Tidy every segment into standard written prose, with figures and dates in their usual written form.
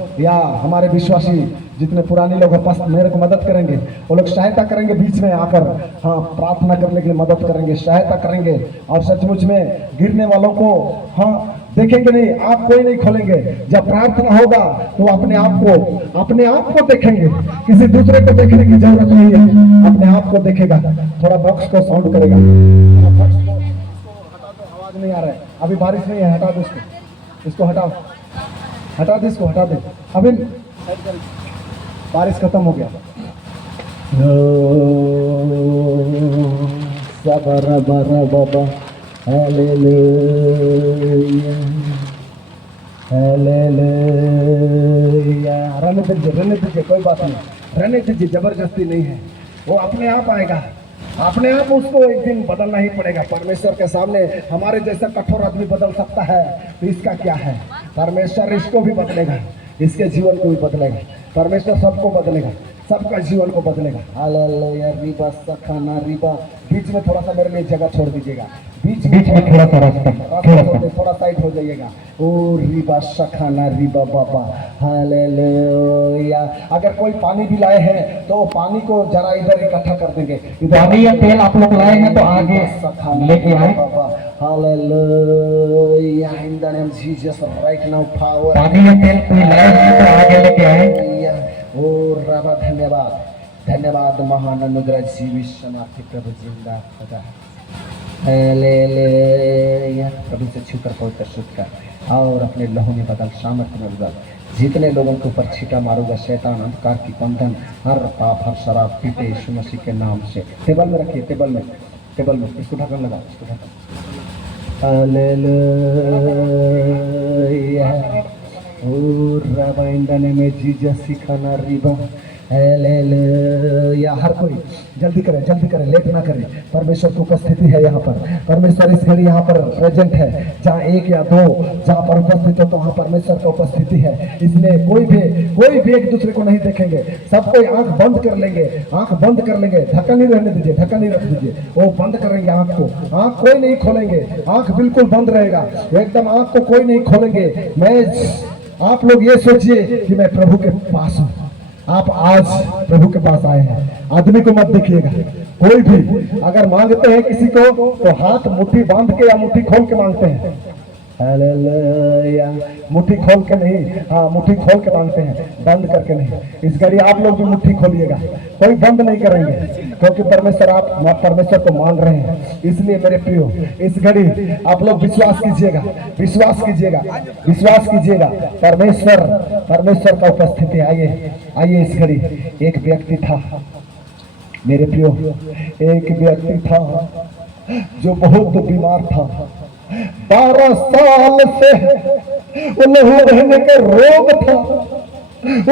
या हमारे विश्वासी जितने पुराने लोग हैं बस मेरे को मदद करेंगे, वो लोग सहायता करेंगे बीच में आकर, हाँ प्रार्थना करने के लिए मदद करेंगे, सहायता करेंगे। और सचमुच में गिरने वालों को हाँ देखेंगे नहीं, आँख कोई नहीं खोलेंगे। जब प्रार्थना होगा तो अपने आप को देखेंगे, किसी दूसरे को देखने की जरूरत नहीं है, अपने आप को देखेगा। थोड़ा बॉक्स को साउंड करेगा, बॉक्स को हटा दो, आवाज नहीं आ रहा है, अभी बारिश नहीं है, हटा दो इसको हटाओ, हटा दे इसको, हटा दे, अभी बारिश खत्म हो गया। सबरा बरा बाबा हालेलुया हालेलुया। रहने दीजिए, कोई बात नहीं, रहने दीजिए, जबरदस्ती नहीं है, वो अपने आप आएगा, अपने आप उसको एक दिन बदलना ही पड़ेगा। परमेश्वर के सामने हमारे जैसा कठोर आदमी बदल सकता है तो इसका क्या है, परमेश्वर इसको भी बदलेगा, इसके जीवन को भी बदलेगा, परमेश्वर सबको बदलेगा, सबका जीवन को बदलेगा। हालेलुया। रिबा सखाना रिबा, बीच में थोड़ा सा मेरे लिए जगह छोड़ दीजिएगा, बीच में थोड़ा सा रास्ता थोड़ा साइड हो जाइएगा। ओ रिबा सखाना रिबा बाबा हालेलुया। अगर कोई पानी भी लाए हैं तो पानी को जरा इधर इकट्ठा कर देंगे, पानी या तेल आप लोग लाए हैं तो आगे लेके आए। Hallelujah. In the name of Jesus right now power. पानी या तेल कोई लाए हैं तो आगे लेके आए। ओ रबा धन्यवाद, धन्यवाद महान अनुग्रह जीवी समाधि प्रभु जिंदा खुदा। हालेलुया। प्रभु से छूकर पवित्र शुद्ध कर और अपने लहू में बदल, सामर्थ्य में बदल। जितने लोगों के ऊपर छीटा मारूंगा शैतान अंधकार की बंधन, हर पाप हर शराब पीते यीशु मसीह के नाम से। टेबल में रखिए, टेबल में इसको ढक्कन लगा, इसको ढक्कन। Hallelujah. O rava in the name of Jesus सिखाना रिबा हालेलुया। हर कोई जल्दी करें, लेट ना करें। परमेश्वर की उपस्थिति है यहाँ पर, परमेश्वर इस घड़ी यहाँ पर प्रेजेंट है। जहाँ एक या दो जहाँ पर उपस्थित हो तो वहाँ परमेश्वर की उपस्थिति है। इसलिए कोई भी एक दूसरे को नहीं देखेंगे, सब कोई आंख बंद कर लेंगे, ढक्कन नहीं रहने दीजिए, ढक्कन नहीं रख दीजिए, वो बंद करेंगे आंख को, आंख कोई नहीं खोलेंगे, आंख बिल्कुल बंद रहेगा, एकदम आंख को कोई नहीं खोलेंगे। आप लोग ये सोचिए कि मैं प्रभु के पास हूँ, आप आज प्रभु के पास आए हैं। आदमी को मत देखिएगा, कोई भी अगर मांगते हैं किसी को तो हाथ मुट्ठी बांध के या मुट्ठी खोल के मांगते हैं। हालेलुया। मुट्ठी खोल के नहीं, हाँ मुट्ठी खोल के मांगते हैं, बंद करके नहीं। इस घड़ी आप लोग भी मुट्ठी खोलिएगा, कोई बंद नहीं करेंगे, क्योंकि परमेश्वर को मांग रहे हैं। इसलिए मेरे प्रियो, इस घड़ी आप लोग विश्वास कीजिएगा। परमेश्वर का उपस्थिति। आइए इस घड़ी एक व्यक्ति था मेरे प्रियो, एक व्यक्ति था जो बहुत बीमार था, 12 साल से वो लहू रहने का रोग था,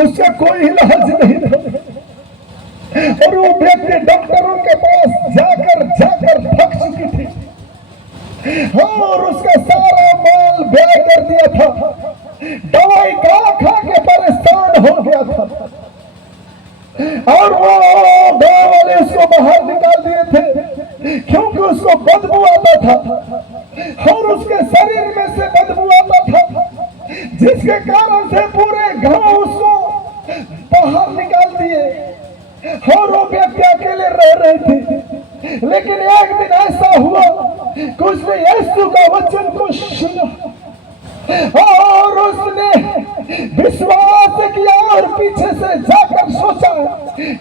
उसका कोई इलाज नहीं था। और वो व्यक्ति डॉक्टरों के पास जाकर थक चुकी थी, और उसका सारा माल व्यय कर दिया था, दवाई खा के परेशान हो गया था, और वो गांव वाले उसको बाहर निकाल दिए थे क्योंकि उसको बदबू आता था, और उसके शरीर में से बदबू आता था, जिसके कारण से पूरे गांव उसको बाहर निकाल दिए, और वो व्यक्ति अकेले रह रही थी। लेकिन एक दिन ऐसा हुआ कि उसने यीशु का वचन को सुना और उसने विश्वास किया और पीछे से जाकर सोचा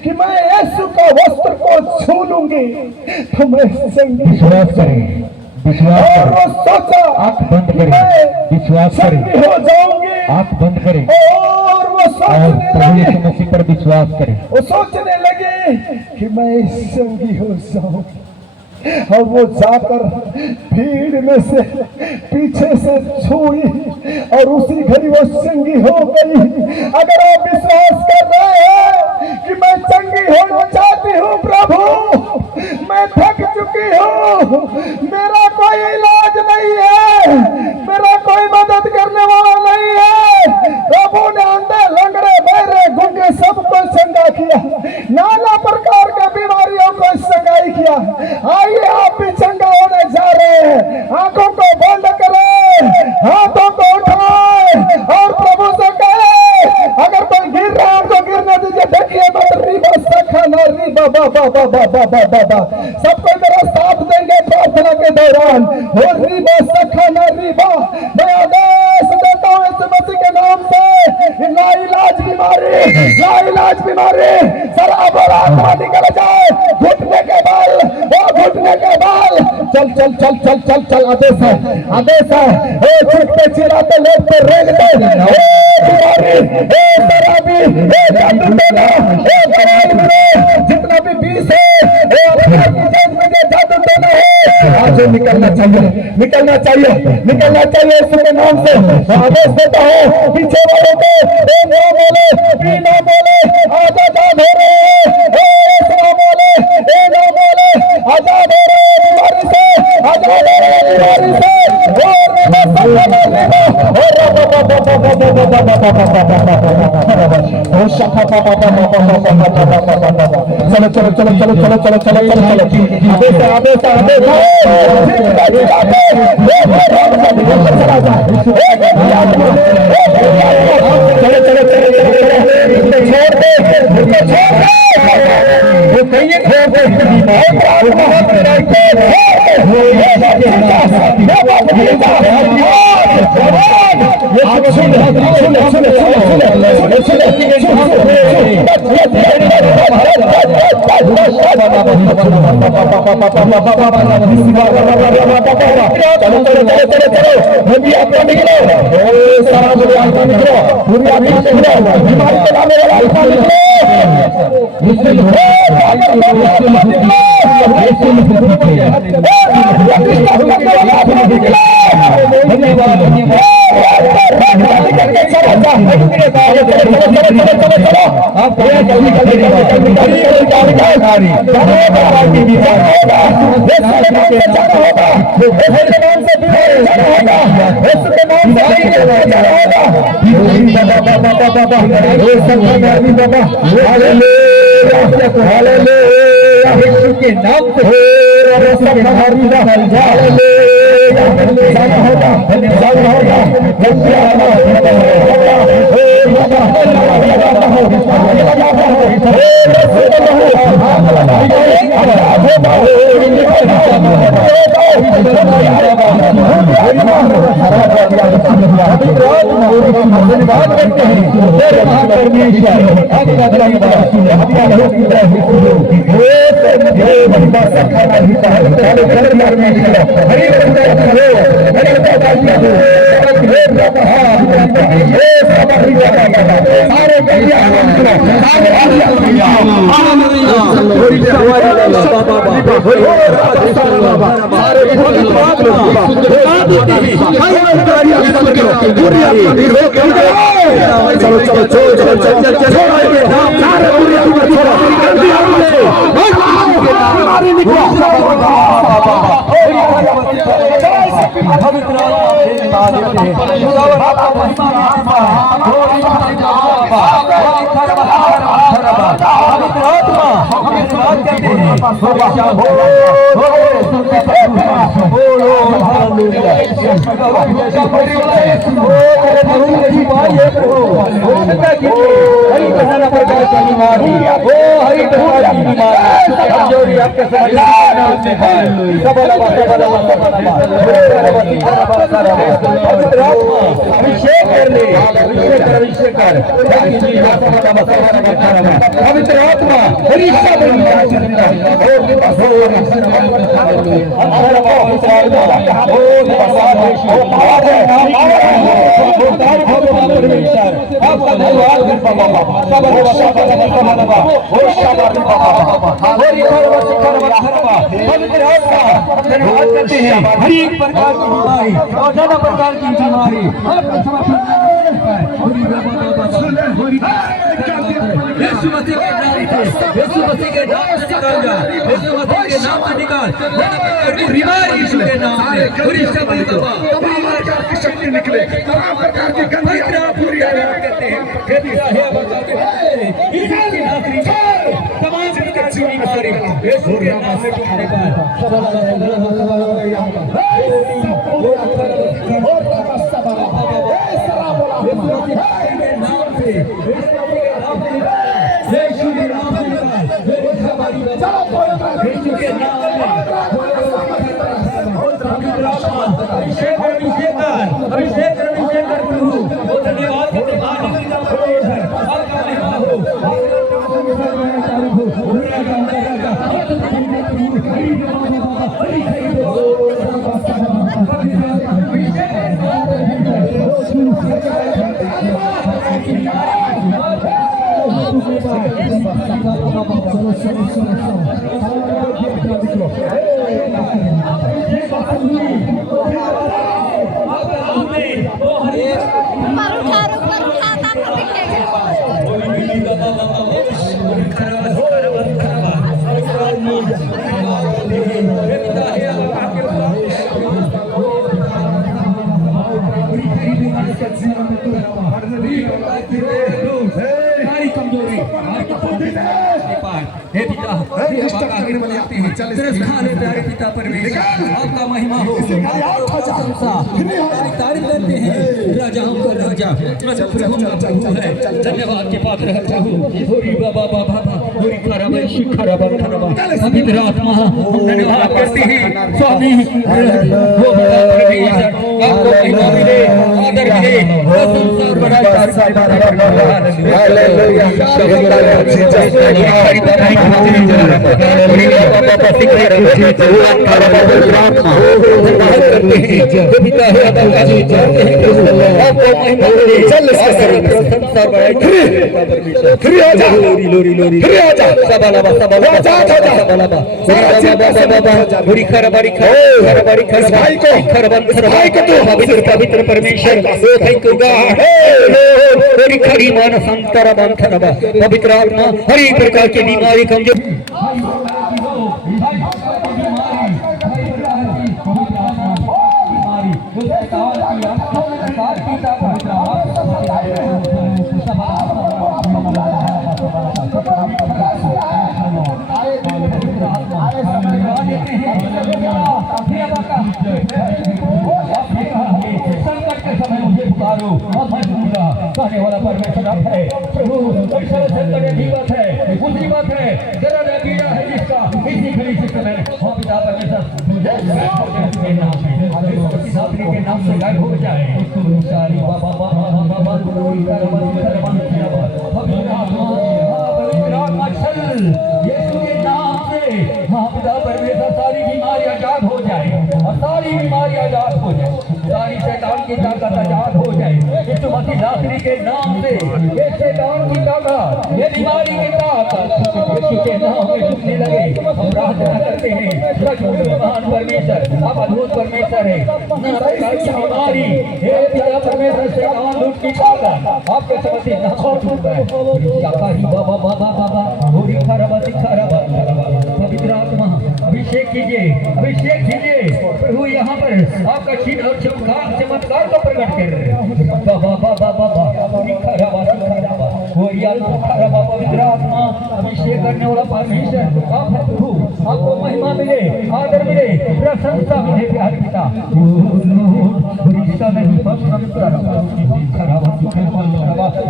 कि मैं यीशु का वस्त्र को छू लूंगी तो मैं विश्वास करें, और वो सोचा आंख बंद करें, विश्वास करें, हो जाऊंगी, आंख बंद करें और वो प्रभु यीशु मसीह पर विश्वास करें। वो सोचने लगे कि मैं संगी हो जाऊंगी, और वो जाकर भीड़ में से पीछे से छुई और उसी घड़ी वो चंगी हो गई। अगर आप विश्वास कर रहे हैं कि मैं चंगी होना चाहती हूँ प्रभु, मैं थक चुकी हूँ, मेरा कोई इलाज नहीं है, मेरा कोई मदद करने वाला नहीं है, प्रभु ने अंधे लंगड़े बहरे गूंगे सबको चंगा किया, नाना प्रकार के बीमारियों को चंगाई किया। आइए आप भी चंगा होने जा रहे हैं। आंखों को बंद करें, हाथों को उठाएं और प्रभु से कहें सबको मेरा साथ देंगे प्रार्थना के दौरान। हो रिबा सखाना रिबा, मैं आदेश देता हूँ इस मसीह के नाम से, लाइलाज बीमारी शराब और आत्मा निकल जाए, घुटने के बल, वो घुटने के बल, चल चल चल चल चल चल, आदेश है ए छुटते चिराते लेटते रेंगते, ए बीमारी, ए शराबी, ए जादू टोना, ए बराबरी, जितना भी बीस है, ए अपने जादू टोना है, आज निकलना चाहिए इसके नाम से। आदेश देता हूँ पीछे वालों को, ए ना बोले, बी ना बोले, आजाद हो रहे हैं, ए ना बोले, ए ना बोले, आजाद हो रहे हैं बीमारी से, आजाद हो रहे हैं बीमारी से। हर एक प्रकार की बीमारी और नाना प्रकार की बीमारी यीशु मसीह के नाम से, यीशु मसीह के नाम से निकाल जा, यीशु मसीह के नाम से निकाल बीमारी यीशु के नाम से पूरी शक्ति तमाम की शक्ति निकले, तमाम प्रकार की गंदगियां पूरी करते हैं, तमाम प्रकार की बीमारी यीशु के नाम से टूटने का पिता परमेश्वर आपका महिमा हो, तारीफ करते हैं। राजाओं का राजा प्रभु का प्रभु है, धन्यवाद के पात्र है प्रभु। होरी बाबा बाबा होरी खराब शिखराबा खराबा पवित्र आत्मा धन्यवाद करते हैं स्वामी। वो परमेश्वर आपको महिमा मिले, आदर मिले, संसार बड़ाई पवित्र परमेश्वर थैंक यू गॉड। खड़ी मान संतरा बंधनवा पवित्र आत्मा हर एक प्रकार की बीमारी कमजोर कहने वाला परमेश्वर आप है प्रभु। संकट है, मुसीबत है, दर्द है, पीड़ा है जिसका इसी घड़ी से समय हाँ पिता परमेश्वर के नाम से गायब हो जाए। सारी बाबा बाबा बाबा यीशु के नाम से महापिता परमेश्वर सारी बीमारी आजाद हो जाए और सारी बीमारी आजाद हो जाए, सारी शैतान की ताकत आजाद हो जाए यीशु मसीह नासरी के नाम से। ये शैतान की ताकत, ये बीमारी की ताकत यीशु के नाम में टूटने लगे। हम प्रार्थना करते हैं महान परमेश्वर आप अद्भुत परमेश्वर है। बीमारी हे पिता परमेश्वर शैतान लूट की ताकत आपके समझे ना छूट है। बाबा बाबा बाबा होरी खराबा दिखाराबा पवित्र आत्मा अभिषेक कीजिए, अभिषेक कीजिए प्रभु। यहाँ पर आपका चिन्ह और चमत्कार को प्रकट कर बाबा बाबा बाबा पवित्र आत्मा अभिषेक करने वाला परमेश्वर आप है प्रभु। आपको महिमा मिले, आदर मिले, प्रशंसा मिले प्यारे पिता।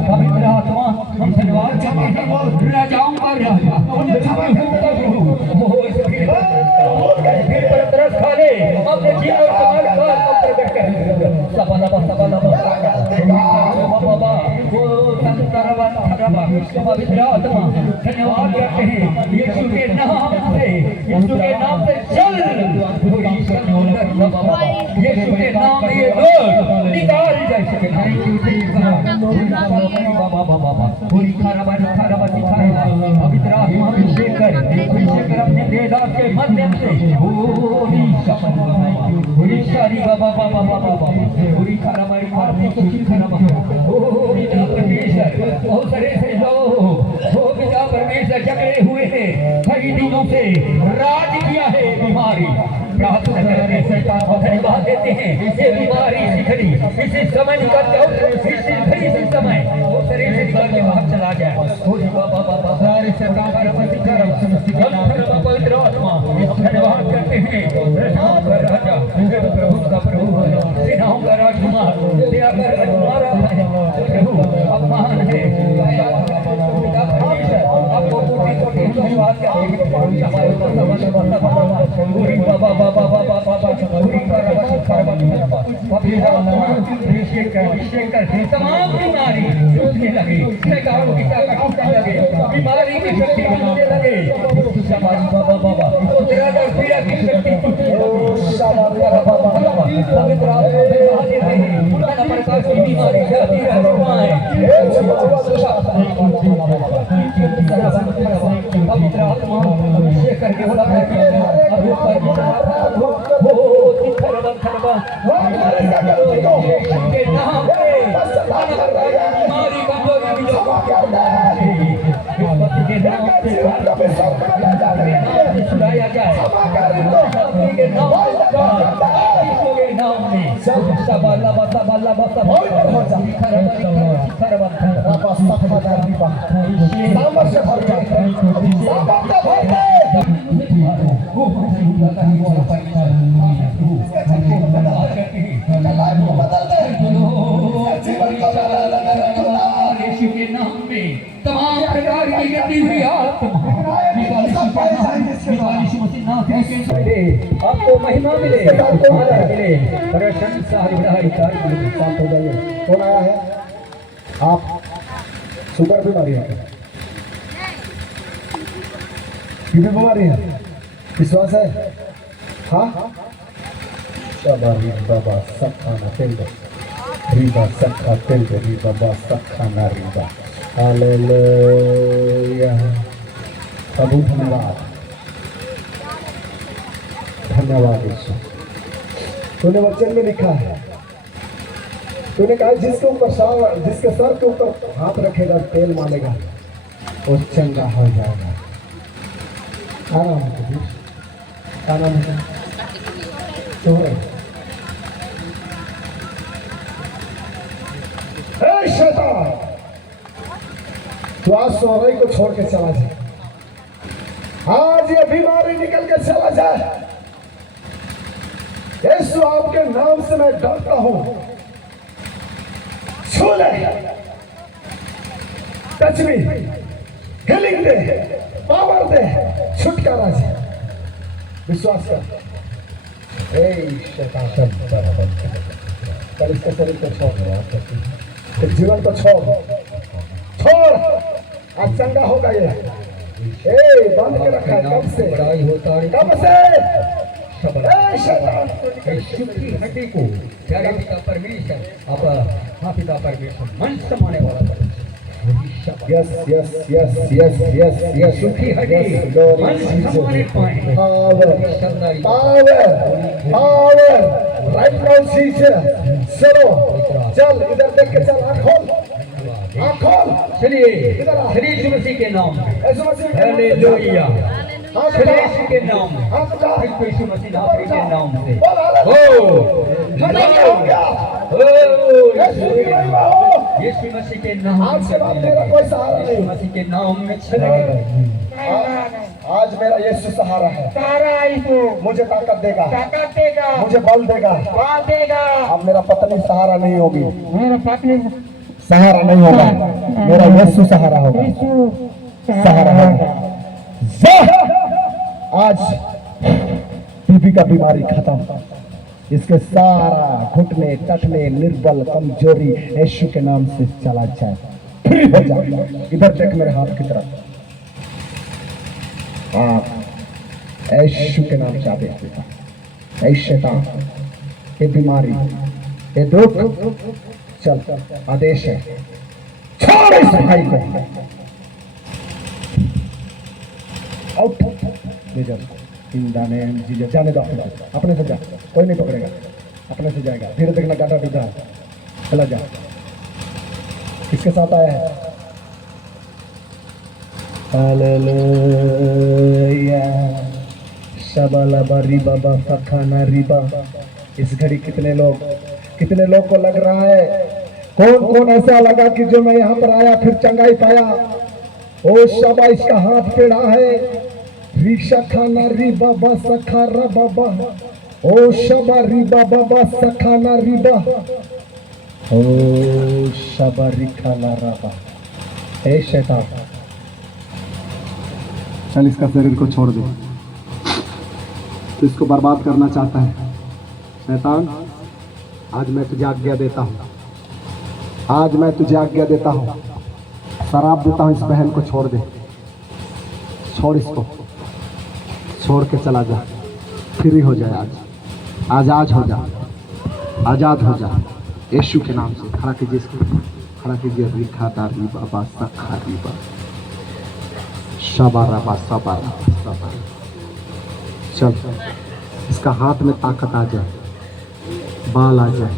पवित्र आत्मा हम धन्यवाद करते हैं राजाओं का राजा फिर पर तरस खा ले अपने जीवन और कमाल को प्रकट कर सबला बाबा वो संतारवा खराबा पवित्र आत्मा धन्यवाद करते हैं यीशु के नाम से, यीशु के नाम से चल यीशु के नाम में ये लोग निकाल जाए सके। बाबा बाबा पूरी खराबा खराबा दिखाएगा पवित्र आत्मा अभिषेक कर अपने देदार के माध्यम से पूरी सारी बाबा बाबा बाबा पूरी खराबा खराबा बहुत सारे से लोग पिता परमेश्वर जकड़े हुए हैं कई दिनों से राज किया है बीमारी। प्रार्थना करके शैतान को धन्यवाद देते हैं ये बीमारी शिखरी इसी समय निकल जाओ, इसी घड़ी से समय वो शरीर से निकल के बाहर चला जाए। बाबा बाबा सारे शैतान का पवित्र आत्मा धन्यवाद करते हैं राजाओं का राजा प्रभु का प्रभु सेनाओं का राजकुमार दया का राजकुमार प्रभु अपमान है आपको कोटि कोटि धन्यवाद करते हैं। तमाम बीमारी लगे, गाँव की ताकत टूटने लगे, बीमारी की शक्ति बनने लगे। शाबाश बाबा बाबा, तेरा दर पीड़ा की शक्ति टूटने लगे। शाबाश बाबा बाबा, पवित्र आत्मा से कहा देते हैं, नाना प्रकार की बीमारी जाती है हवाएं। पवित्र आत्मा अभिषेक करके बुला अब ऊपर के नाम पे बीमारी कमजोरी के नाम पे छुड़ाया जाए के नाम में सबला बता यीशु के नाम में तमाम प्रकार की गंदी हुई आत्मा आपको महिमा मिले, आदर मिले, प्रशंसा शांत हो जाइए। कौन आया है? आप शुगर बीमारी है, बीमारी है, विश्वास है? हाँ, बाबा सखाना तेल रीबा सखा तेल बाबा सखाना रीबा। हालेलुया। प्रभु धन्यवाद, धन्यवाद यीशु। तूने वचन में लिखा है, तूने कहा जिसके ऊपर जिसके सर के ऊपर हाथ रखेगा तेल मानेगा वो चंगा हो जाएगा। आराम है, आराम है। तो शैतान, तो आज सोरे को छोड़ के चला जाए, आज ये बीमारी निकल के चला जाए। यीशु आपके नाम से मैं डरता हूं। छू ले, टच मी, हीलिंग दे, पावर दे, छुटकारा दे। विश्वास कर। शैतान कल इसके शरीर को छोड़, जीवन को छोड़, आज चंगा होगा ये। बंद के रखा है कब से? कब से? हड्डी को प्यारे पिता परमेश्वर, अब पिता परमेश्वर मन समाने वाला Yes, yes, yes, yes, yes, yes. सुखी हड्डी मन समाने पाए। Power, right now Jesus. चलो, चल इधर देख के चल, आँख खोल। चलिए यीशु मसीह के नाम में, हालेलुया। चलिए यीशु के नाम में, यीशु मसीह के नाम से यीशु मसीह के नाम आज के बाद मेरा कोई सहारा नहीं। यीशु मसीह के नाम में चलेंगे। आज मेरा यीशु सहारा है। मुझे ताकत देगा, मुझे बल देगा। अब मेरा पत्नी सहारा नहीं होगी, सहारा नहीं होगा, मेरा यीशु सहारा होगा, सहारा होगा। आज बीबी का बीमारी खत्म, इसके सारा घुटने टटने निर्बल कमजोरी यीशु के नाम से चला जाए, फ्री हो जाए। इधर देख मेरे हाथ की तरफ, यीशु के नाम से आदेश देता, ऐ शैतान, ये बीमारी, ये दुख, चल आदेश है, छोड़ इस भाई को, आउट ले जा। जाने दो, अपने से जा, कोई नहीं पकड़ेगा, अपने से जाएगा। धीरे देखना गाटा टूटा है, चला जा। किसके साथ आया है? हालेलुया। शबाला बारी बाबा फखाना रिबा। इस घड़ी कितने लोग को लग रहा है, कौन ऐसा लगा कि जो मैं यहाँ पर आया फिर चंगाई पाया। ओ शबा, इसका हाथ पेड़ा है। रिशा खाना रिबा बा सखारा बाबा, ओ शबा रिबा बाबा सखाना रिबा, ओ शबा रिखाला राबा। ए शैतान, चल इसका शरीर को छोड़ दे, तो इसको बर्बाद करना चाहता है। शैतान, आज मैं तुझे आज्ञा देता हूँ, आज मैं तुझे आज्ञा देता हूँ, शराब देता हूँ, इस बहन को छोड़ दे, छोड़ इसको, छोड़ के चला जा, फ्री हो जाए, आज आजाद हो जा, आजाद हो जा यीशु के नाम से। खड़ा कीजिए इसको, खड़ा कीजिए। रिखा दारी बाबा सखा रीबा शबारा बा सबारा सबारा। चल, इसका हाथ में ताकत आ जाए, बाल आ जाए,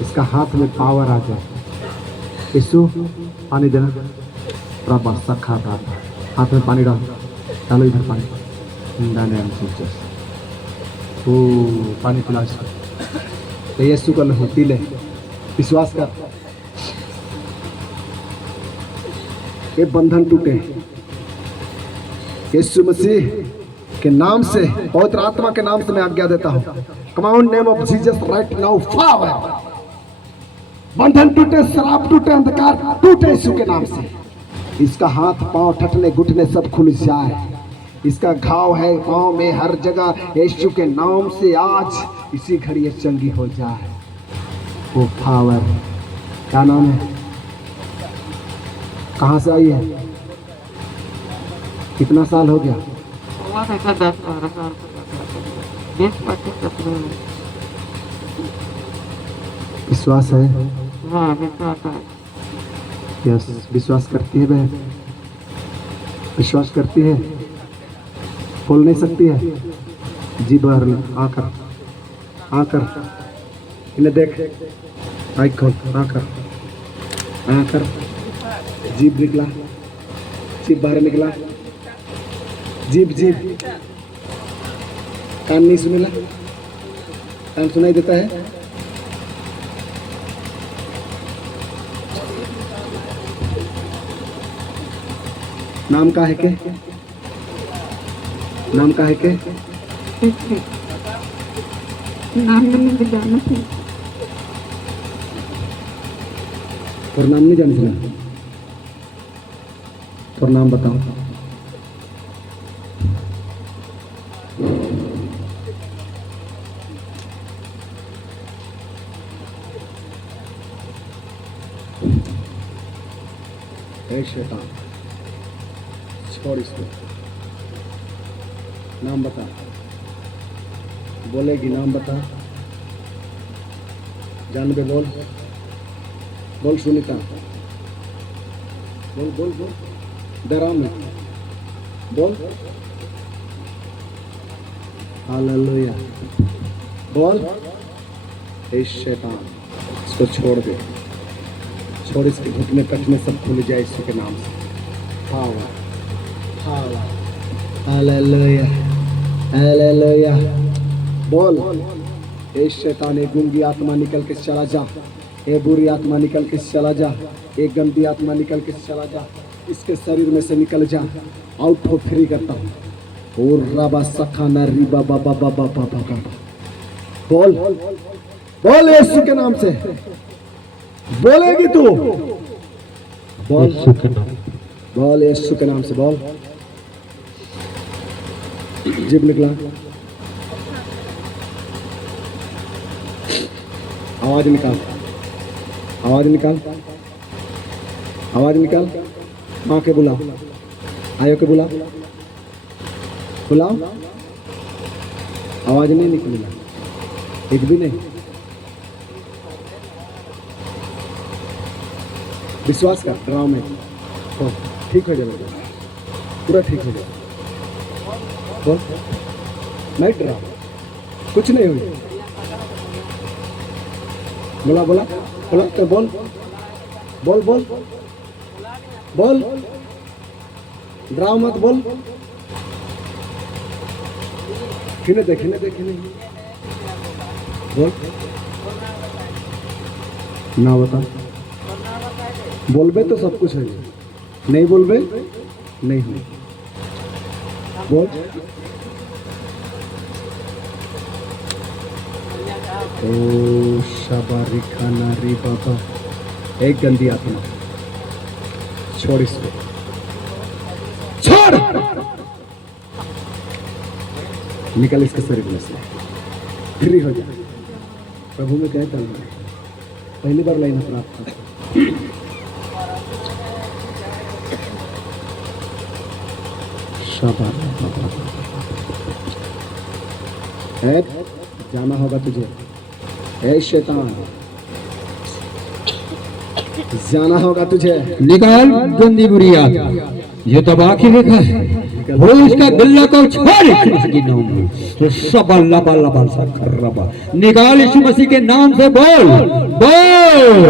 इसका हाथ में पावर आ जाए। यीशु पानी देना, प्रभा सखा दादा, हाथ में पानी डाल, डालो इधर पानी, ओ पानी पिला इसको। यीशु का लहू पी ले, विश्वास कर। ये बंधन टूटे यीशु मसीह के नाम से, पवित्र आत्मा के नाम से मैं आज्ञा देता हूँ। Come on name of Jesus right now, power. बंधन टूटे, शराब टूटे, अंधकार टूटे यीशु के नाम से। इसका हाथ पांव ठटने घुटने सब खुल जाए। इसका घाव है पांव में, हर जगह यीशु के नाम से आज इसी घड़ी ये चंगी हो जाए। वो पावर, क्या नाम है, कहाँ से आई है, कितना साल हो गया? 10-12 साल, 20-25 साल। विश्वास है? हाँ, विश्वास है। यस, विश्वास करती है बहन, विश्वास करती है। बोल नहीं सकती है, जी बाहर आकर, आकर इन्हें देख, आई खोल, आकर, आकर, जीभ निकला, जीभ बाहर निकला, जीभ जीभ, कान नहीं सुनेला, कान सुनाई देता है। नाम का है के, नाम का है के, नाम नहीं भी जाना थी। और नाम नहीं जानती ना, और नाम बताओ। ऐ शैतान, छोड़ इसको, नाम बता। बोलेगी नाम बता, जान बे बोल, बोल सुनीता, बोल बोल बोल, डरा मत, बोल हालेलुया, बोल। ऐ शैतान, इसको छोड़ दे, छोड़, इसके घुटने कटने सब खुल जाए यीशु के नाम से। हालेलुया, हालेलुया, बोल। ए शैतान, ए गूंगी आत्मा निकल के चला जा, ए बुरी आत्मा निकल के चला जा, ए गंदी आत्मा निकल के चला जा, इसके शरीर में से निकल जा, आउट हो, फ्री करता हूँ। और रबा सखाना रिबा बाबा बाबा बाबा बाबा, बोल बोल यीशु के नाम से, बोलेगी तू, बोल बोल यीशु के नाम से, बोल। जीभ निकला, आवाज निकाल, आवाज निकाल, आवाज निकाल। माँ के बुला, आयो के बुला, बुलाओ। आवाज नहीं निकली, एक भी नहीं। विश्वास कर, डराओ में, ठीक हो जाएगा, पूरा ठीक हो जाएगा। बोल, नहीं डराओ, कुछ नहीं हुई। बोला बोला बोला तो बोल, बोल बोल बोल, डराओ मत, बोल। खिने दे, खिने दे, खिने, बोल ना, बता। बोलबे तो सब कुछ है, नहीं बोलबे नहीं हो। बोल, ओ शाबारी खाना री बाबा, एक गंदी आत्मा, छोड़ इसको, छोड़, निकल इसके शरीर में से, फ्री हो जा। प्रभु में कहता हूँ, पहली बार लाइन अपना है जाना होगा तुझे, ए शैतान जाना होगा तुझे। निकाल गंदी बुरी आत्मा, ये तो बाकी लिखा है, वो इसका बिल्ला को छोड़ यीशु मसीह के नाम में, तो सबल लबल लबल सा खर्रबा निकाल यीशु मसीह के नाम से बोल बोल,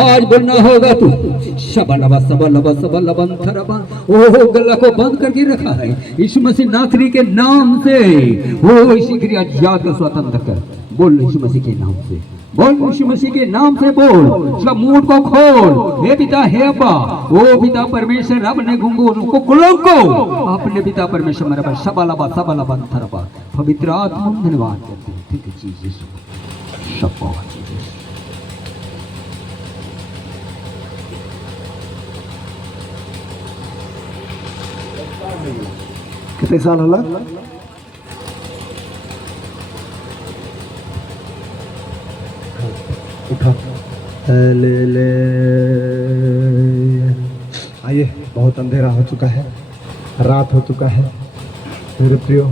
आज बोलना होगा तू सबल लबन थरबा। ओह गला को बंद करके रखा है यीशु मसीह नासरी के नाम से, वो इसी क्रिया जात को स्वतंत्र कर, बोल यीशु मसीह के नाम से बोल, यीशु मसीह के नाम से बोल, उसका मुंह को खोल। हे पिता हे अब्बा, ओ पिता परमेश्वर अपने गुंगों को कुलों को अपने पिता परमेश्वर मेरे पर सबला थरबा पवित्र आत्मा धन्यवाद करते हैं। ठीक है चीज यीशु सब बहुत चीज कितने साल होला? उठा ले आइए, बहुत अंधेरा हो चुका है, रात हो चुका है मेरे प्रियो।